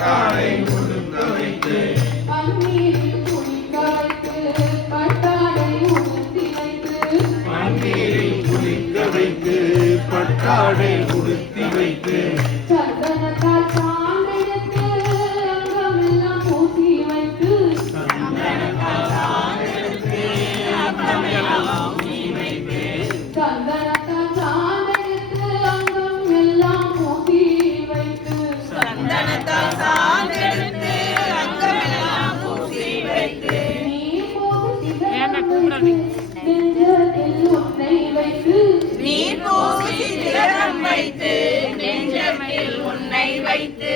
பட்டாடை உடுத்த வைத்து பன்னீரில் குளிக்க வைத்து பட்டாடை உடுத்தி வைத்து பன்னீரில் குளிக்க வைத்து பட்டாடை உடுத்தி வைத்து சந்தனத்தால் வைத்து நீர் பூசி திலகம் வைத்து நெஞ்சத்தில் உன்னை வைத்து